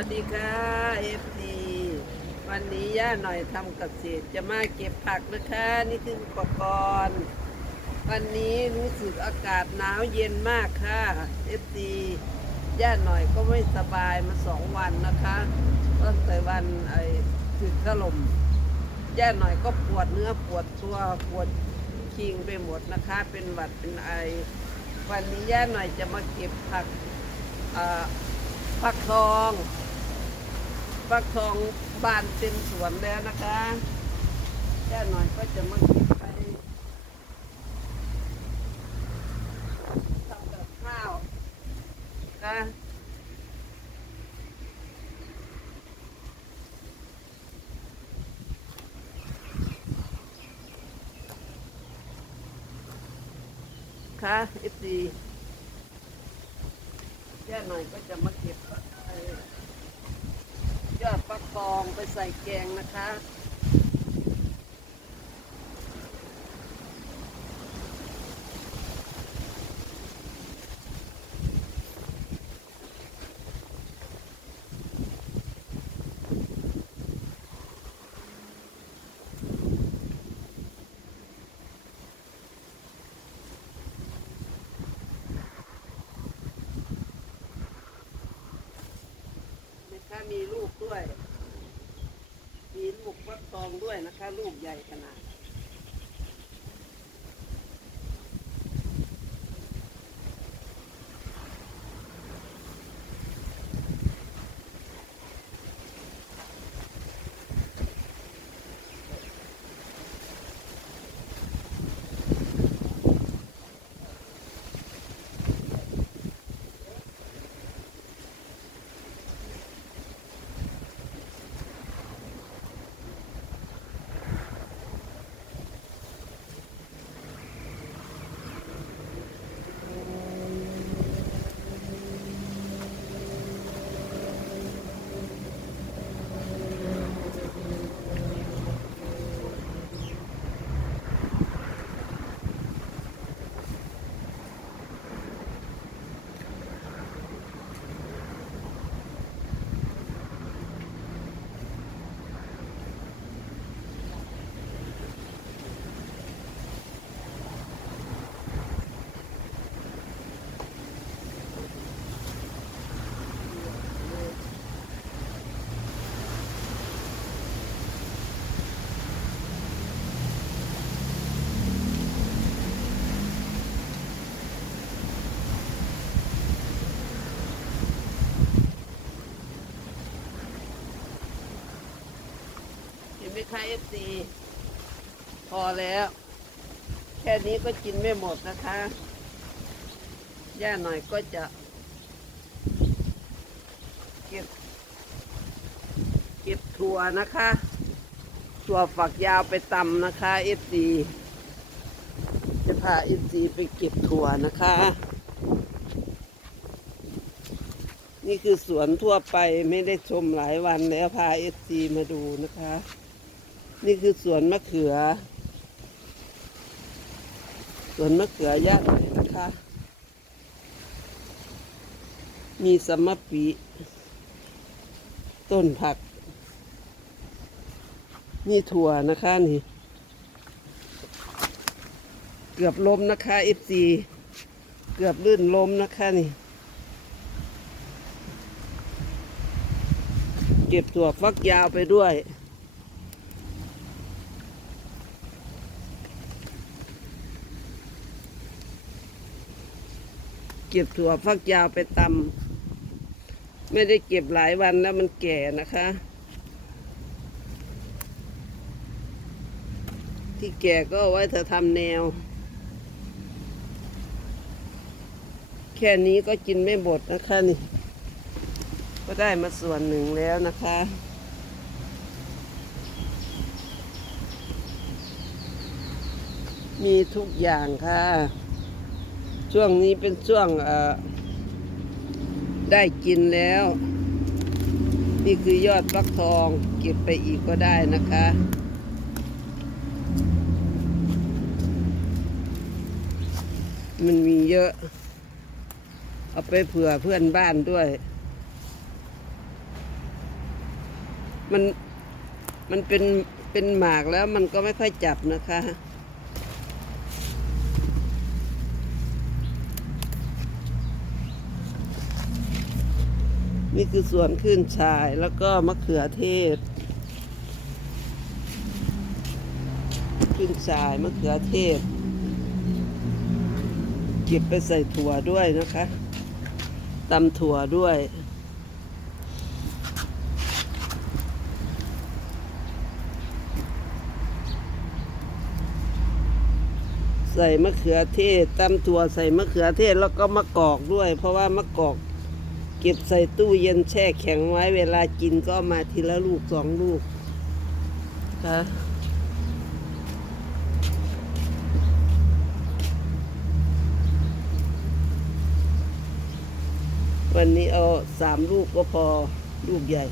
วัสดีค่ะเอฟซีวันนี้ย่าหน่อยทำเกษตรจะมาเก็บผักนะคะ นี่คืออุปกรณ์ วันนี้รู้สึกอากาศหนาวเย็นมากค่ะเอฟซีย่าหน่อยก็ไม่สบายมาสองวันนะคะตั้งแต่วันไอ้ถึกถล่มย่าหน่อยก็ปวดเนื้อปวดตัวปวดคิงไปหมดนะคะ เป็นหวัดเป็นไอ วันนี้ย่าหน่อยจะมาเก็บผักอ่าฟักทอง ฟักทองบานเต็มสวนแล้วนะคะแค่หน่อยก็จะมาเก็บไปทำกับข้าวนะค่ะเอฟซีแค่หน่อยก็จะมาเก็บไอ้ ยอดฟักทองไปใส่แกงนะคะนะคะ ด้วยมีลูกฟักทองด้วยนะคะ ลูกใหญ่ขนาด ไหมคะเอฟซีพอแล้ว แค่นี้ก็กินไม่หมดนะคะย่าหน่อยก็จะเก็บเก็บถั่วนะคะถั่วฝักยาวไปตำนะคะเอฟซีจะพาเอฟซีไปเก็บถั่วนะคะ นี่คือสวนทั่วไปไม่ได้ชมหลายวันแล้วพาเอฟซีมาดูนะคะ นี่คือสวนมะเขือ สวนมะเขือยาหน่อยนะคะ มีสมปี ต้นผัก มีถั่วนะคะนี่ เกือบล้มนะคะเอฟซีเกือบลื่นล้มนะคะนี่เก็บถั่วฟักยาวไปด้วย เก็บถั่วฟักยาวไปตำไม่ได้เก็บหลายวันแล้วมันแก่นะคะ ที่แก่ก็ไว้เธอทำแนว แค่นี้ก็กินไม่หมดนะคะนี่ ก็ได้มาส่วนหนึ่งแล้วนะคะมีทุกอย่างค่ะ ช่วงนี้เป็นช่วงได้กินแล้ว นี่คือยอดฟักทองเก็บไปอีกก็ได้นะคะมันมีเยอะ เอาไปเผื่อเพื่อนบ้านด้วย มัน มันเป็น เป็นหมากแล้วมันก็ไม่ค่อยจับนะคะ นี่คือส่วนขึ้นชายแล้วก็มะเขือเทศ ขึ้นชายมะเขือเทศ เก็บไปใส่ถั่วด้วยนะคะตำถั่วด้วยใส่มะเขือเทศตำถั่วใส่มะเขือเทศแล้วก็มะกอกด้วย เพราะว่ามะกอก เก็บใส่ตู้เย็นแช่แข็งไว้เวลากินก็เอามาทีละลูกสองลูกค่ะวันนี้เอาสามลูกก็พอลูกใหญ่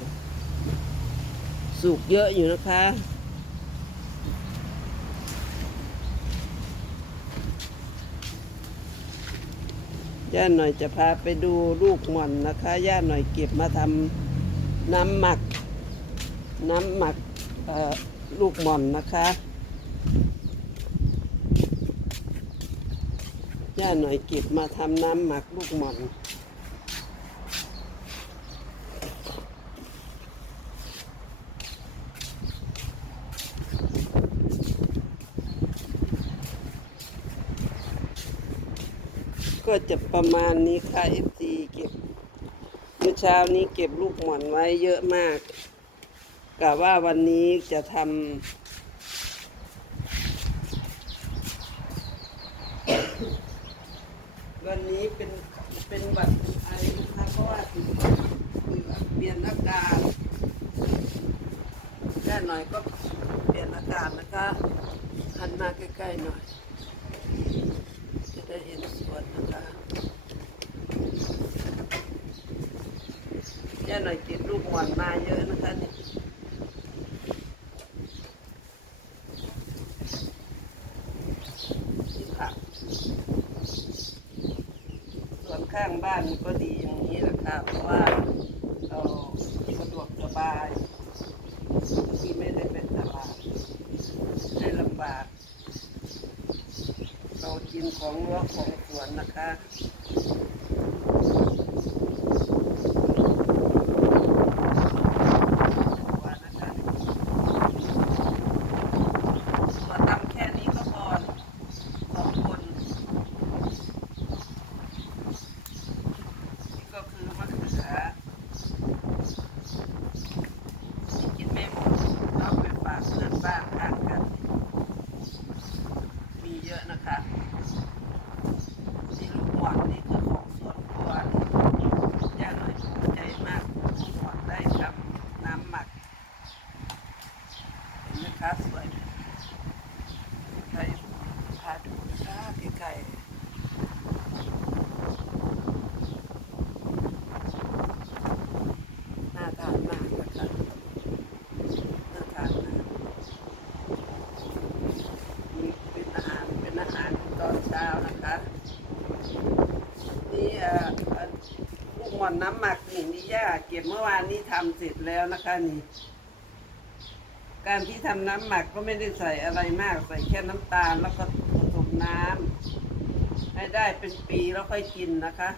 สุกเยอะอยู่นะคะ ย่าหน่อยจะพาไปดูลูกหม่อนนะคะ ย่าหน่อยเก็บมาทำน้ำหมัก น้ำหมักลูกหม่อนนะคะ ย่าหน่อยเก็บมาทำน้ำหมักลูกหม่อน ก็จะประมาณนี้ค่ะ FT เก็บเมื่อเช้านี้เก็บลูกหมอนไว้เยอะมากกะว่าวันนี้จะทำวันนี้เป็นเป็นหวัดเป็นไอนะคะเพราะว่าติดเปลี่ยนอากาศแค่หน่อยก็เปลี่ยนอากาศนะคะหันมาใกล้ๆหน่อย จะได้เห็นสวนนะคะ ย่าหน่อยเก็บลูกหม่อนมาเยอะนะคะนี่นี่ค่ะส่วนข้างบ้านก็ดีอย่างนี้แหละค่ะเพราะว่าเราสะดวกสบายที่ไม่ได้เป็นตลาดได้ลำบาก เรากินของรั้วของสวนนะคะว่านะคะเราทำแค่นี้ก็พอสองคนนี่ก็คือมะเขือที่กินไม่หมดเอาไปฝากเพื่อนบ้านทานกัน มีเยอะนะคะนี่ลูกหวานนี่คือของสวนครัวย่าหน่อยภูมิใจมากลูกหวานได้ทำน้ำหมักเห็ นไหมคะสวยใครพาดูนะคะใกลๆน่าทานมากนะคะน่าทานมากนี่เป็นอาหารเป็นอาหารตอนเช้านะคะนี่เอ่อเอ่อลูกหมอนน้ำหมักนี่นี่ย่าเก็บเมื่อวานนี้ทำเสร็จแล้วนะคะนี่ การที่ทำน้ำหมักก็ไม่ได้ใส่อะไรมาก ใส่แค่น้ำตาลแล้วก็ผสมน้ำให้ได้เป็นปีแล้วค่อยกินนะคะ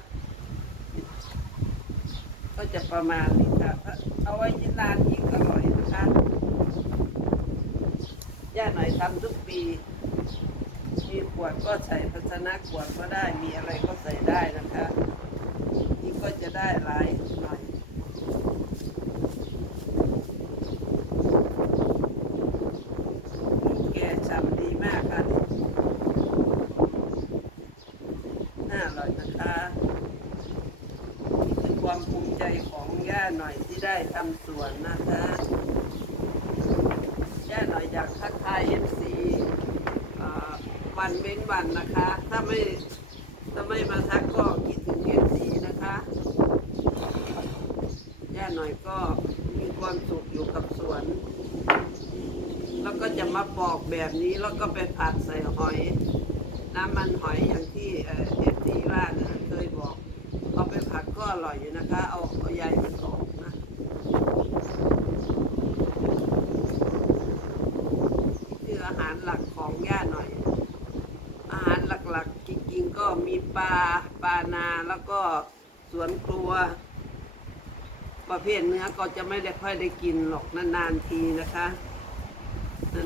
ก็จะประมาณนี้ค่ะถ้าเอาไว้ยินนานยิ่งอร่อยนะคะย่าหน่อยทำทุกปี มีขวดก็ใส่ภาชนะขวดก็ได้มีอะไรก็ใส่ได้นะคะ นี่ก็จะได้หลายหน่อย แกฉ่ำดีมากค่ะ น่ ค่ะคะนี่คือความภูมิใจของย่าหน่อยที่ได้ทำสวนนะคะย่าหน่อยอยากทักทายเอฟซีวันเว้นวันนะคะ ถ้าไม่ถ้าไม่มาทักก็คิดถึงเอฟซีนะคะย่าหน่อยก็มีความสุขอยู่กับสวน แล้วก็จะมาปอกแบบนี้แล้วก็ไปผัดใส่หอยน้ำมันหอยอย่างที่เอฟ ร้าเคยบอก เอาไปผัดก็อร่อยอยู่นะคะ เอาเอาใยมันออกนะคืออาหารหลักของย่าหน่อย อาหารหลักๆจริงๆก็มีปลาปลานาแล้วก็สวนครัว ประเภทเนื้อก็จะไม่ได้ค่อยได้กินหรอกนานๆทีนะคะ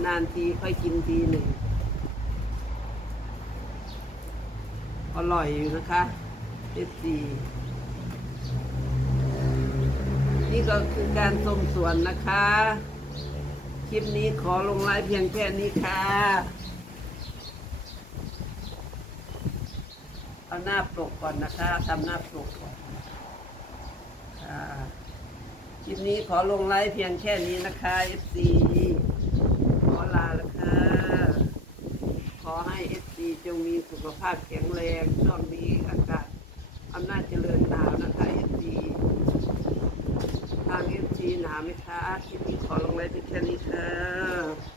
นานๆทีค่อยกินทีหนึ่ง อร่อยอยู่นะคะเอฟซีนี่ก็คือการต้มสวนนะคะ คลิปนี้ขอลงไลฟ์เพียงแค่นี้ค่ะ เอาหน้าปลกก่อนนะคะทำหน้าปลกก่อนค่ะคลิปนี้ขอลงไลฟ์เพียงแค่นี้นะคะ FC ขอลาแล้วค่ะ ขอให้ FC จงมีสุขภาพแข็งแรงช่วงนี้อากาศอำนาจเจริญหนาวนะคะ FC ทางเอฟซีหนาวไหมคะคลิปนี้ขอลงไว้ที่แค่นี้ค่ะ